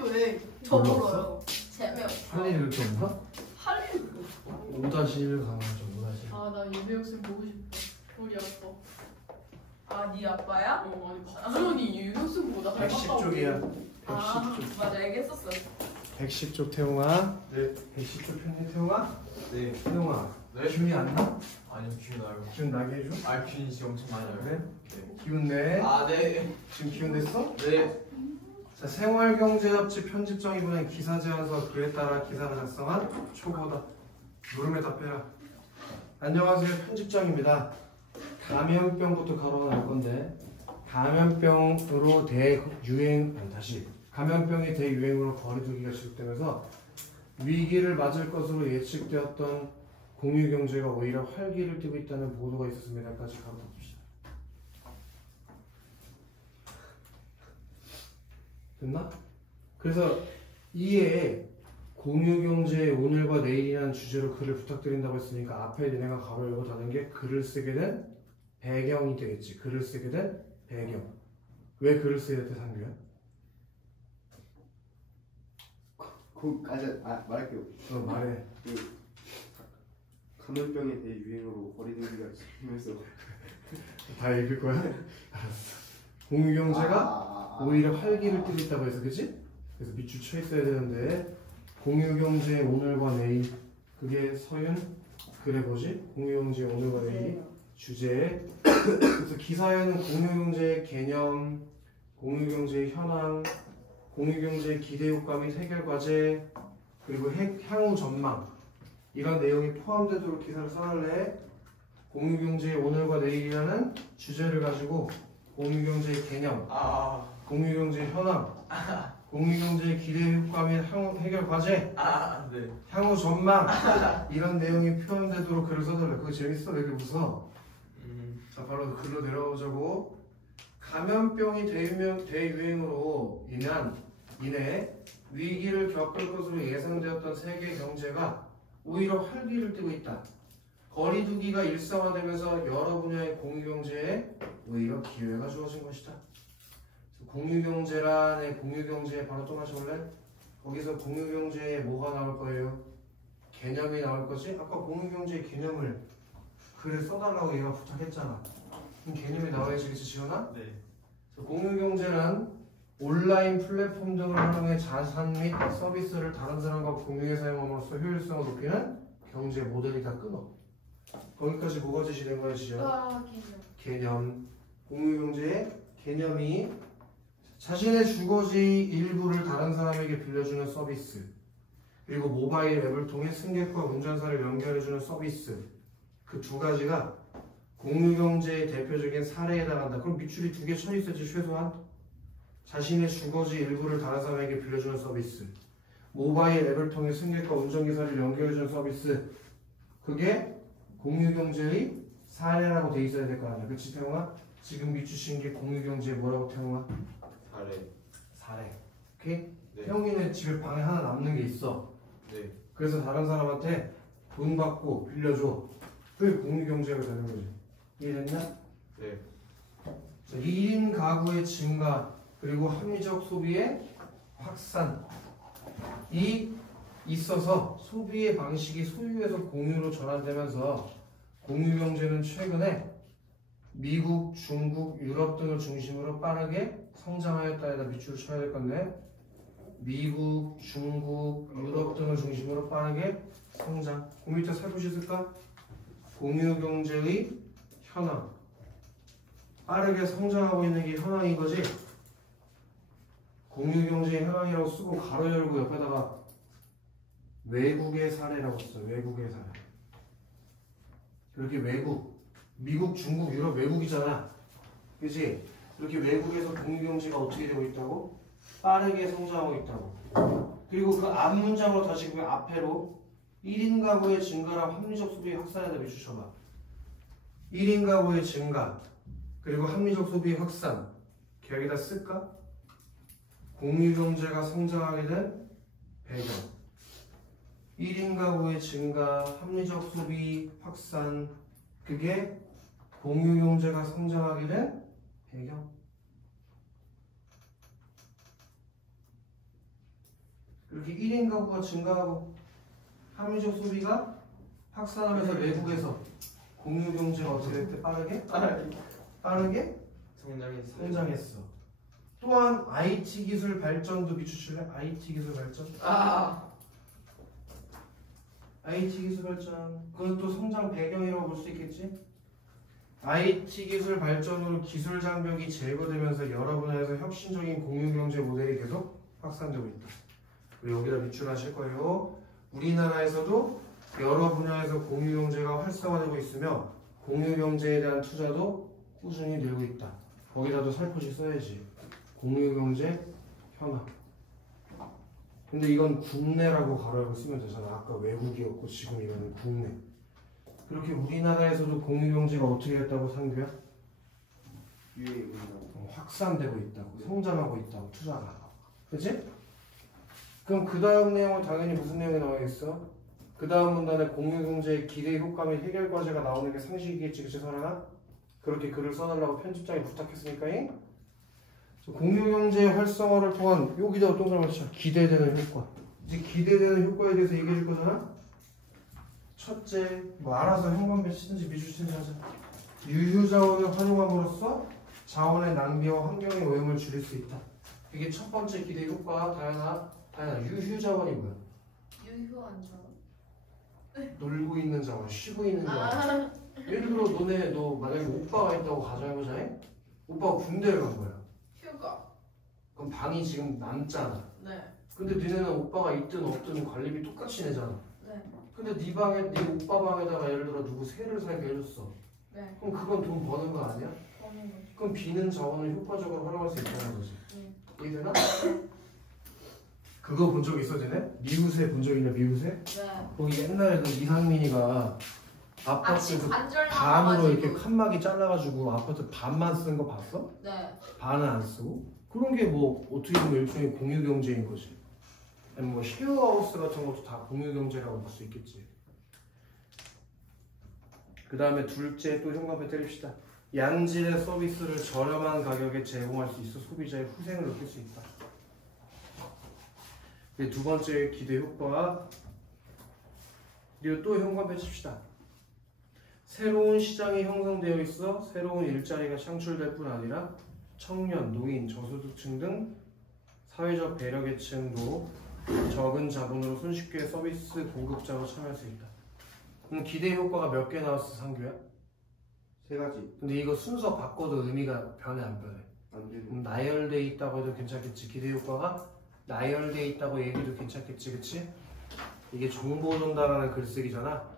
학교에 저 보러요. 재미없어. 할 일이 그렇게 없나? 할 일이 없어. 5-1 가만히 5-1. 아, 나 유배학생 보고 싶다. 우리 아빠. 아, 네 아빠야? 아니 박주원이 유배학생 보고 나 닮았다고. 110쪽이야. 110쪽. 아, 맞아, 얘기했었어. 110쪽 태용아. 네. 110쪽 편해 태용아. 네. 태용아. 네? 기운이 안 나? 아니요, 기운 나요. 기운 나게 해줘. 아, 기운이 지금 엄청 많이 나요. 그래? 네. 기운 내. 아, 네. 지금 기운 냈어? 네. 자, 생활경제잡지 편집장이분은 기사 제안서 그에 따라 기사를 작성한 초보다. 물음에다 빼라. 안녕하세요, 편집장입니다. 감염병부터 가로가 날 건데 감염병으로 감염병이 대유행으로 거리두기가 지속되면서 위기를 맞을 것으로 예측되었던 공유경제가 오히려 활기를 띠고 있다는 보도가 있었습니다까지 가로봅시다. 됐나? 그래서 이에 공유경제의 오늘과 내일이라는 주제로 글을 부탁드린다고 했으니까 앞에 니네가 가로 열고 닫은 게 글을 쓰게 된 배경이 되겠지. 글을 쓰게 된 배경. 왜 글을 쓰게 됐대, 상규야? 말할게요. 말해. 감염병에 대해 유행으로 거리두기가 심해서 다 읽을 거야? 알았어. 공유경제가 오히려 활기를 띠고 있다고 해서, 그치? 그래서 밑줄 쳐 있어야 되는데 공유경제의 오늘과 내일, 그게 서윤 글의 뭐지? 공유경제의 오늘과 내일이 주제에. 그래서 기사에는 공유경제의 개념, 공유경제의 현황, 공유경제의 기대효과 및 해결과제, 그리고 향후 전망, 이런 내용이 포함되도록 기사를 써달래. 공유경제의 오늘과 내일이라는 주제를 가지고 공유경제의 개념, 공유경제의 현황, 공유경제의 기대효과 및 향후 해결과제, 네. 향후 전망, 이런 내용이 표현되도록 글을 써달래. 그거 재밌어? 왜 이렇게 웃어? 자, 바로 글로 내려오자고. 감염병이 대유행으로 인해 위기를 겪을 것으로 예상되었던 세계 경제가 오히려 활기를 띠고 있다. 거리두기가 일상화되면서 여러 분야의 공유경제에 오히려 기회가 주어진 것이다. 공유경제란의 공유경제에 바로 또 마셔볼래? 거기서 공유경제에 뭐가 나올 거예요? 개념이 나올 거지? 아까 공유경제의 개념을 글을 써달라고 얘가 부탁했잖아. 그럼 개념이 나와야지, 그치 지현아? 네. 공유경제란 온라인 플랫폼 등을 활용해 자산 및 서비스를 다른 사람과 공유해 사용함으로써 효율성을 높이는 경제 모델이다. 끊어. 거기까지 뭐가 제시된 거야, 지현? 개념. 공유경제의 개념이 자신의 주거지 일부를 다른 사람에게 빌려주는 서비스, 그리고 모바일 앱을 통해 승객과 운전사를 연결해주는 서비스, 그 두 가지가 공유경제의 대표적인 사례에 해당한다. 그럼 밑줄이 2개 쳐 있었지, 최소한. 자신의 주거지 일부를 다른 사람에게 빌려주는 서비스, 모바일 앱을 통해 승객과 운전기사를 연결해주는 서비스, 그게 공유경제의 사례라고 돼 있어야 될 거 아니야. 그치, 태용아? 지금 밑줄 친 게 공유경제 뭐라고, 태용아? 사례. 오케이? 네. 태용이는 집에 방에 하나 남는 게 있어. 네. 그래서 다른 사람한테 돈 받고 빌려줘. 그게 공유경제가 되는 거지. 이해됐냐? 네. 자, 1인 가구의 증가, 그리고 합리적 소비의 확산, 이 있어서 소비의 방식이 소유에서 공유로 전환되면서 공유경제는 최근에 미국, 중국, 유럽 등을 중심으로 빠르게 성장하였다에다 밑줄을 쳐야 될 건데, 미국, 중국, 유럽 등을 중심으로 빠르게 성장. 그 밑에 살펴보셨을까? 공유경제의 현황. 빠르게 성장하고 있는 게 현황인 거지. 공유경제의 현황이라고 쓰고 가로 열고 옆에다가 외국의 사례라고 써. 외국의 사례. 이렇게 외국, 미국, 중국, 유럽 외국이잖아. 그치? 이렇게 외국에서 공유경제가 어떻게 되고 있다고? 빠르게 성장하고 있다고. 그리고 그 앞 문장으로 다시 그 앞에로 1인 가구의 증가랑 합리적 소비의 확산에다 비추셔봐. 1인 가구의 증가, 그리고 합리적 소비의 확산. 여기다 쓸까? 공유경제가 성장하게 된 배경. 1인 가구의 증가, 합리적 소비 확산, 그게 공유경제가 성장하게 된 배경. 이렇게 1인 가구가 증가하고 합리적 소비가 확산하면서 외국에서 공유 경제가 어떻게 됐대? 빠르게 성장했어. 또한 IT 기술 발전도 비추실래? IT 기술 발전? IT 기술 발전. 그것도 성장 배경이라고 볼 수 있겠지? IT 기술 발전으로 기술 장벽이 제거되면서 여러 분야에서 혁신적인 공유 경제 모델이 계속 확산되고 있다. 그리고 여기다 비추하실 거예요. 우리나라에서도 여러 분야에서 공유 경제가 활성화되고 있으며 공유 경제에 대한 투자도 꾸준히 늘고 있다. 거기다도 살포시 써야지. 공유 경제 현황. 근데 이건 국내라고 가로열고 쓰면 되잖아. 아까 외국이었고 지금 이거는 국내. 그렇게 우리나라에서도 공유 경제가 어떻게 됐다고 상규야? 확산되고 있다고, 성장하고 있다고, 투자가. 그치? 그럼 그 다음 내용은 당연히 무슨 내용이 나와 있어? 그 다음 문단에 공유 경제의 기대 효과 및 해결 과제가 나오는 게 상식이겠지, 그치 설아나? 그렇게 글을 써달라고 편집장이 부탁했으니까. 공유 경제의 활성화를 통한 여기다가 동그라미 쳐. 기대되는 효과. 이제 기대되는 효과에 대해서 얘기해 줄 거잖아. 첫째, 뭐 알아서 현관배 치든지 미주 치든지 하자. 유휴 자원을 활용함으로써 자원의 낭비와 환경의 오염을 줄일 수 있다. 이게 첫 번째 기대 효과. 다현아, 유휴 자원이 뭐야? 유효한 자원. 놀고 있는 자원, 쉬고 있는 자원. 예를 들어 너 만약에 오빠가 있다고 가정해보자. 오빠가 군대를 간 거야. 휴가. 그럼 방이 지금 남잖아. 네. 근데 니네는 오빠가 있든 없든 관리비 똑같이 내잖아. 네. 근데 네 방에, 네 오빠 방에다가 예를 들어 누구 새를 살게 해줬어. 네. 그럼 그건 돈 버는 거 아니야? 버는 거죠. 그럼 비는 자원을 효과적으로 활용할 수 있다는 거지. 이해되나? 그거 본 적 있어, 쟤네? 미우새 본 적 있냐, 미우새? 네. 거기 옛날에 그 이상민이가 아파트 아침 그 관절 반으로 나와가지고. 이렇게 칸막이 잘라가지고 아파트 반만 쓴 거 봤어? 네. 반은 안 쓰고? 그런 게 뭐 어떻게 보면 일종의 공유 경제인 거지. 아니 뭐 쉐어하우스 같은 것도 다 공유 경제라고 볼 수 있겠지. 그 다음에 둘째 또 현관배 때립시다. 양질의 서비스를 저렴한 가격에 제공할 수 있어 소비자의 후생을 느낄 수 있다. 두 번째 기대 효과. 그리고 또 현관배 칩시다. 새로운 시장이 형성되어 있어 새로운 일자리가 창출될 뿐 아니라 청년, 노인, 저소득층 등 사회적 배려계층도 적은 자본으로 손쉽게 서비스 공급자로 참여할 수 있다. 그럼 기대 효과가 몇 개 나왔어, 상규야? 3가지. 근데 이거 순서 바꿔도 의미가 변해 안 변해? 안 되는. 그럼 나열돼 있다고 해도 괜찮겠지. 기대 효과가 나열돼 있다고 얘기도 괜찮겠지, 그치? 이게 정보 전달하는 글쓰기잖아.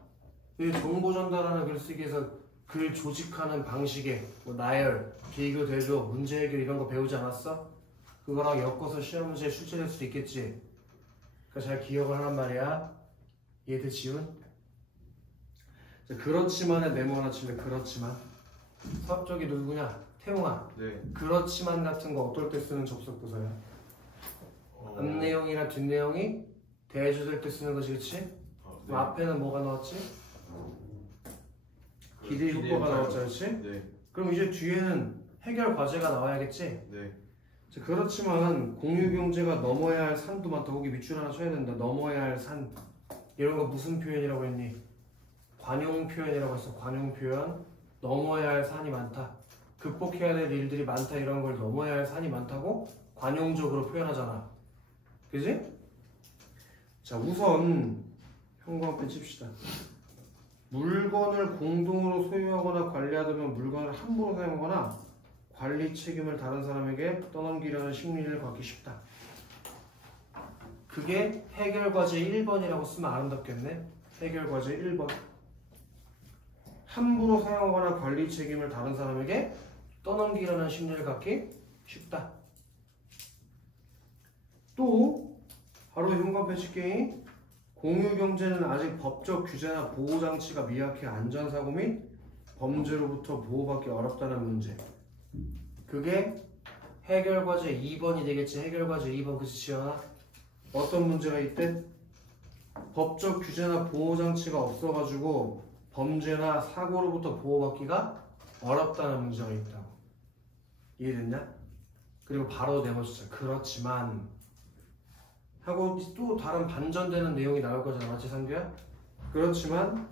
이 정보 전달하는 글쓰기에서 글 조직하는 방식에 뭐 나열, 비교, 대조, 문제 해결 이런 거 배우지 않았어? 그거랑 엮어서 시험 문제에 출제될 수도 있겠지. 그러니까 잘 기억을 하란 말이야. 이해돼, 지훈? 그렇지만의 네모 하나 칠래. 그렇지만. 저기 누구냐? 태웅아. 네. 그렇지만 같은 거 어떨 때 쓰는 접속부사야? 앞 내용이랑 뒷 내용이 대조될 때 쓰는 거지, 그치? 그럼 앞에는 뭐가 나왔지? 기대 효과가 나왔지, 그치? 네. 그럼 이제 뒤에는 해결 과제가 나와야겠지? 네. 그렇지만 공유 경제가 넘어야 할 산도 많다. 거기 밑줄 하나 쳐야 된다. 넘어야 할 산. 이런 거 무슨 표현이라고 했니? 관용 표현이라고 했어. 관용 표현. 넘어야 할 산이 많다. 극복해야 될 일들이 많다. 이런 걸 넘어야 할 산이 많다고 관용적으로 표현하잖아. 그지? 자, 우선 현관펜 칩시다. 물건을 공동으로 소유하거나 관리하려면 물건을 함부로 사용하거나 관리 책임을 다른 사람에게 떠넘기려는 심리를 갖기 쉽다. 그게 해결과제 1번이라고 쓰면 아름답겠네. 해결과제 1번. 함부로 사용하거나 관리 책임을 다른 사람에게 떠넘기려는 심리를 갖기 쉽다. 또 바로 현관펜 칠게임. 공유경제는 아직 법적 규제나 보호장치가 미약해 안전사고 및 범죄로부터 보호받기 어렵다는 문제. 그게 해결과제 2번이 되겠지. 해결과제 2번. 그치 지연아? 어떤 문제가 있대? 법적 규제나 보호장치가 없어가지고 범죄나 사고로부터 보호받기가 어렵다는 문제가 있다고. 이해됐냐? 그리고 바로 내버리자. 그렇지만 하고 또 다른 반전되는 내용이 나올 거잖아, 맞지 상규야? 그렇지만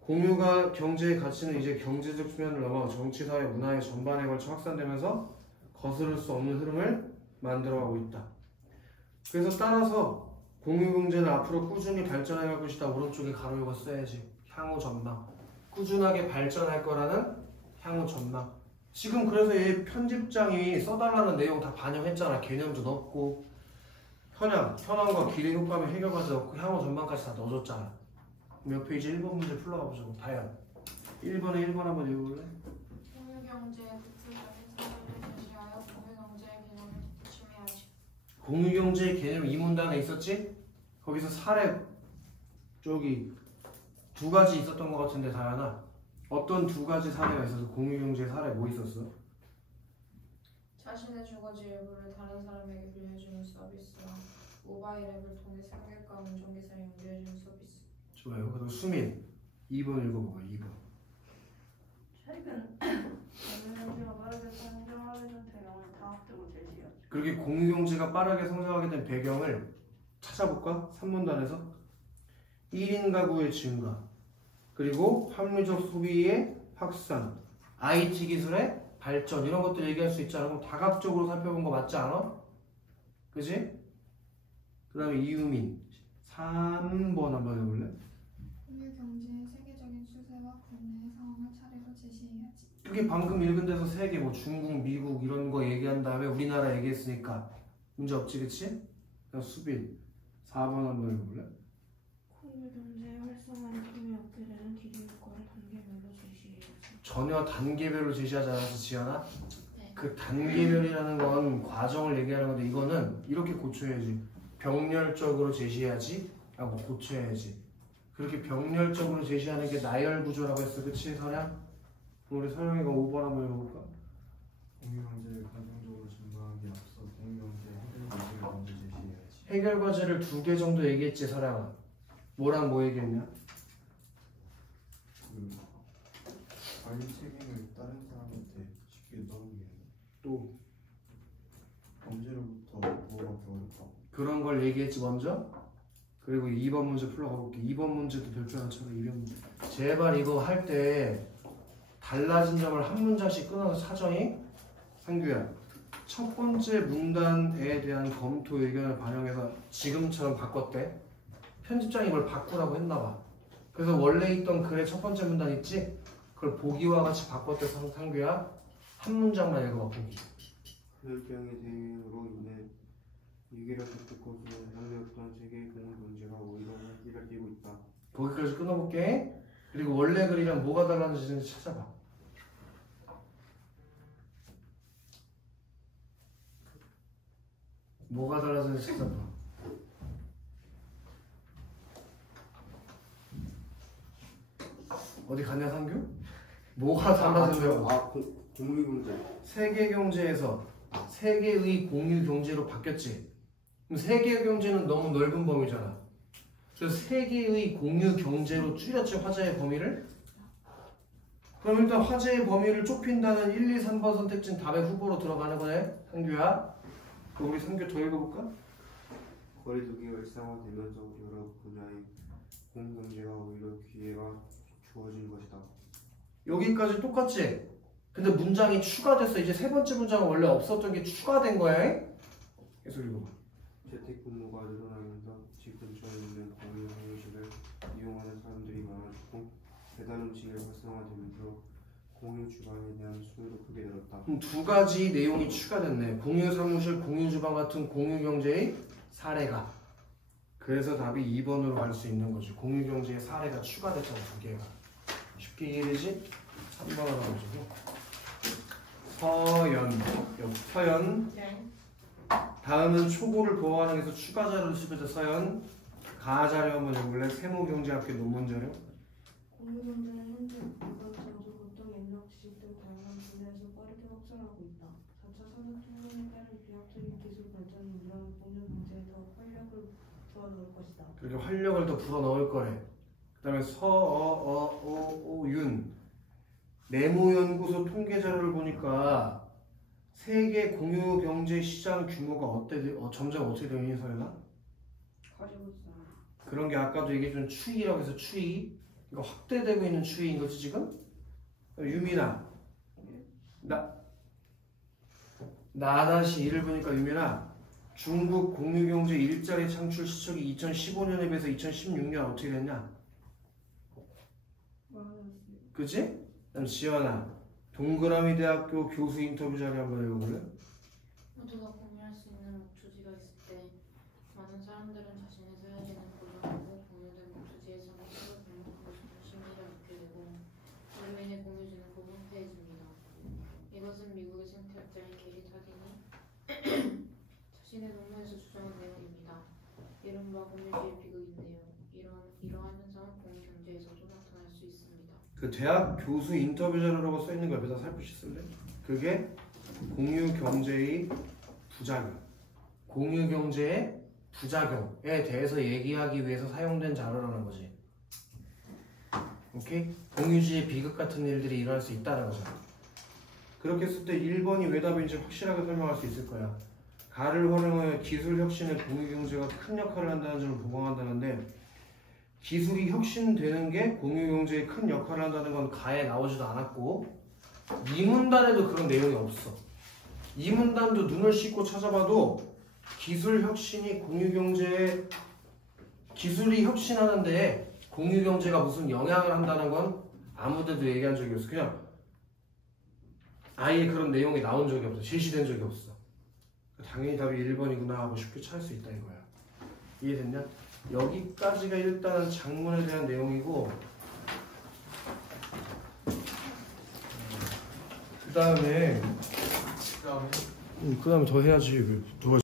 공유가 경제의 가치는 이제 경제적 수면을 넘어 정치, 사회, 문화의 전반에 걸쳐 확산되면서 거스를 수 없는 흐름을 만들어가고 있다. 그래서 따라서 공유 경제는 앞으로 꾸준히 발전해 갈 것이다. 오른쪽에 가로열고 써야지. 향후 전망. 꾸준하게 발전할 거라는 향후 전망. 지금 그래서 얘 편집장이 써달라는 내용 다 반영했잖아. 개념도 넣었고 현황과 기대 효과며 해결까지 넣고 향후 전망까지 다 넣어줬잖아. 몇 페이지 1번 문제 풀러가 보자고. 다현 1번에 1번 한번 읽어볼래? 공유경제의 구체적인 사례를 제시하여 공유경제의 개념을 뒷받침해야지. 공유경제의 개념 이 문단에 있었지? 거기서 사례 저기 두 가지 있었던 것 같은데 다현아 어떤 두 가지 사례가 있어서 공유경제 사례 뭐 있었어? 자신의 주거지 일부를 다른 사람에게 빌려주는 서비스와 모바일 앱을 통해 승객과 운전기사를 연결해주는 서비스. 좋아요. 그리고 수민 2번 읽어봐봐. 2번. 최근 공유경제가 빠르게 성장하게 된 배경을 다각적으로 제시하죠. 그렇게 공유경제가 빠르게 성장하게 된 배경을 찾아볼까? 3문단에서 1인 가구의 증가 그리고 합리적 소비의 확산 IT 기술의 발전 이런 것들 얘기할 수 있잖아. 그럼 다각적으로 살펴본 거 맞지 않아? 그지? 그 다음에 이유민 3번 한번 해볼래? 공유경제의 세계적인 추세와 국내의 상황을 차례로 제시해야지. 그게 방금 읽은 데서 세계 뭐 중국, 미국 이런 거 얘기한 다음에 우리나라 얘기했으니까 문제 없지 그치? 그냥 수빈 4번 한번 해볼래? 공유경제의 활성화를 통해 얻게 되는 기대 효과를 단계별로 제시해야지. 전혀 단계별로 제시하지 않아서 지연아? 네. 그 단계별이라는 건 과정을 얘기하는 건데 이거는 이렇게 고쳐야지. 병렬적으로 제시해야지 라고 고쳐야지. 그렇게 병렬적으로 제시하는 게 나열 구조라고 했어. 그치 서량? 우리 서량이가 5번 한번 해볼까? 공유경제를 가정적으로 전망하기 앞서 공유경제 해결 문제를 먼저 제시해야지. 해결 과제를 2개 정도 얘기했지 서량아. 뭐랑 뭐 얘기했냐? 알림 책임을 다른 사람한테 쉽게 넘기는 또 범죄로부터 보호받기 어렵다. 그런 걸 얘기했지 먼저. 그리고 2번 문제 풀러가 볼게. 2번 문제도 별표하나 쳐라. 2번 문제. 제발 이거 할 때 달라진 점을 한 문장씩 끊어서 사전이 상규야. 첫 번째 문단에 대한 검토 의견을 반영해서 지금처럼 바꿨대. 편집장이 이걸 바꾸라고 했나봐. 그래서 원래 있던 글의 첫 번째 문단 있지? 그걸 보기와 같이 바꿨대. 상규야. 한 문장만 읽어봐. 보기. 혈병의 대응으로 인해 위기를 극복하고 향후였던 세계의 공유 경제가 오히려 활기를 띠고 있다. 거기까지 끊어볼게. 그리고 원래 글이랑 뭐가 달라지는지 찾아봐. 뭐가 달라지는지 찾아봐. 어디 갔냐 상규? 뭐가 달라지냐고. 공유 경제. 세계 경제에서 세계의 공유 경제로 바뀌었지. 그럼 세계 경제는 너무 넓은 범위잖아. 그래서 세계의 공유 경제로 줄였지 화제의 범위를. 그럼 일단 화제의 범위를 좁힌다는 1, 2, 3번 선택지는 답의 후보로 들어가는 거네. 상규야. 그럼 우리 상규 더 읽어볼까? 거리두기가 일상화되면서 여러 분야의 공유 경제가 오히려 기회가 주어진 것이다. 여기까지 똑같지? 근데 문장이 추가됐어. 이제 세 번째 문장은 원래 없었던 게 추가된 거야. 계속 읽어봐. 재택근무가 늘어나면서 집 근처에 있는 공유 사무실을 이용하는 사람들이 많아졌고 배달 음식이 활성화되면서 공유 주방에 대한 수요도 크게 늘었다. 그럼 두 가지 내용이 추가됐네. 공유 사무실, 공유 주방 같은 공유 경제의 사례가. 그래서 답이 2번으로 갈 수 있는 거지. 공유 경제의 사례가 추가됐잖아. 두 개가. 쉽게 이해되지? 3번 하나 가지고. 서연. 네. 다음은 초고를 보호하는 데서 추가 자료를 수집해서 서연. 가자료 한번 해볼래? 세무경제학교 논문 자료. 공유경제는 현재 물건, 정보, 교통, 인력, 지식 등 다양한 분야에서 빠르게 확산하고 있다. 4차 산업혁명에 따른 비약적인 기술 발전이 이러한 공유경제에 더 활력을 불어넣을 것이다. 그렇게 활력을 더 불어넣을 거래. 그 다음에 서어어오윤 내무연구소 통계 자료를 보니까 세계 공유 경제 시장 규모가 점점 어떻게 되니 서연아? 가지고 있어요. 그런 게 아까도 얘기했던 추이라고 해서 추이 이거 확대되고 있는 추이인 거지 지금? 유민아 나-1을 보니까 유민아 중국 공유경제 일자리 창출 시초기 2015년에 비해서 2016년 어떻게 됐냐? 그지? 그다음 지연아 동그라미 대학교 교수 인터뷰 자료 한번 읽어볼래? 모두가 공유할 수 있는 목초지가 있을 때 많은 사람들은 자신의 사연지는 보존하고 공유된 목초지에서는 서로 등록하고 싶은 심리를 갖게 되고 이로 인해 공유지는 고분폐해집니다. 이것은 미국의 생태학자인 게리 타딘이 자신의 논문에서 주장한 내용입니다. 이른바 공유지의 비극인데요. 이러한 현상은 공유 경제에서도 나타날 수 있습니다. 그 대학 교수 인터뷰 자료라고 써있는 거 옆에다 살포시 쓸래? 그게 공유 경제의 부작용, 공유 경제의 부작용에 대해서 얘기하기 위해서 사용된 자료라는 거지. 오케이? 공유주의 비극 같은 일들이 일어날 수 있다는 거잖아. 그렇게 했을 때 1번이 왜 답인지 확실하게 설명할 수 있을 거야. 가를 활용하여 기술 혁신에 공유 경제가 큰 역할을 한다는 점을 보강한다는데 기술이 혁신되는 게 공유 경제에 큰 역할을 한다는 건 가에 나오지도 않았고 이 문단에도 그런 내용이 없어. 이 문단도 눈을 씻고 찾아봐도 기술 혁신이 공유 경제에 기술이 혁신하는데 공유 경제가 무슨 영향을 한다는 건 아무데도 얘기한 적이 없어. 그냥 아예 그런 내용이 나온 적이 없어. 제시된 적이 없어. 당연히 답이 1번이구나 하고 쉽게 찾을 수 있다 이거야. 이해됐냐? 여기까지가 일단은 장문에 대한 내용이고 그 다음에 더 해야지.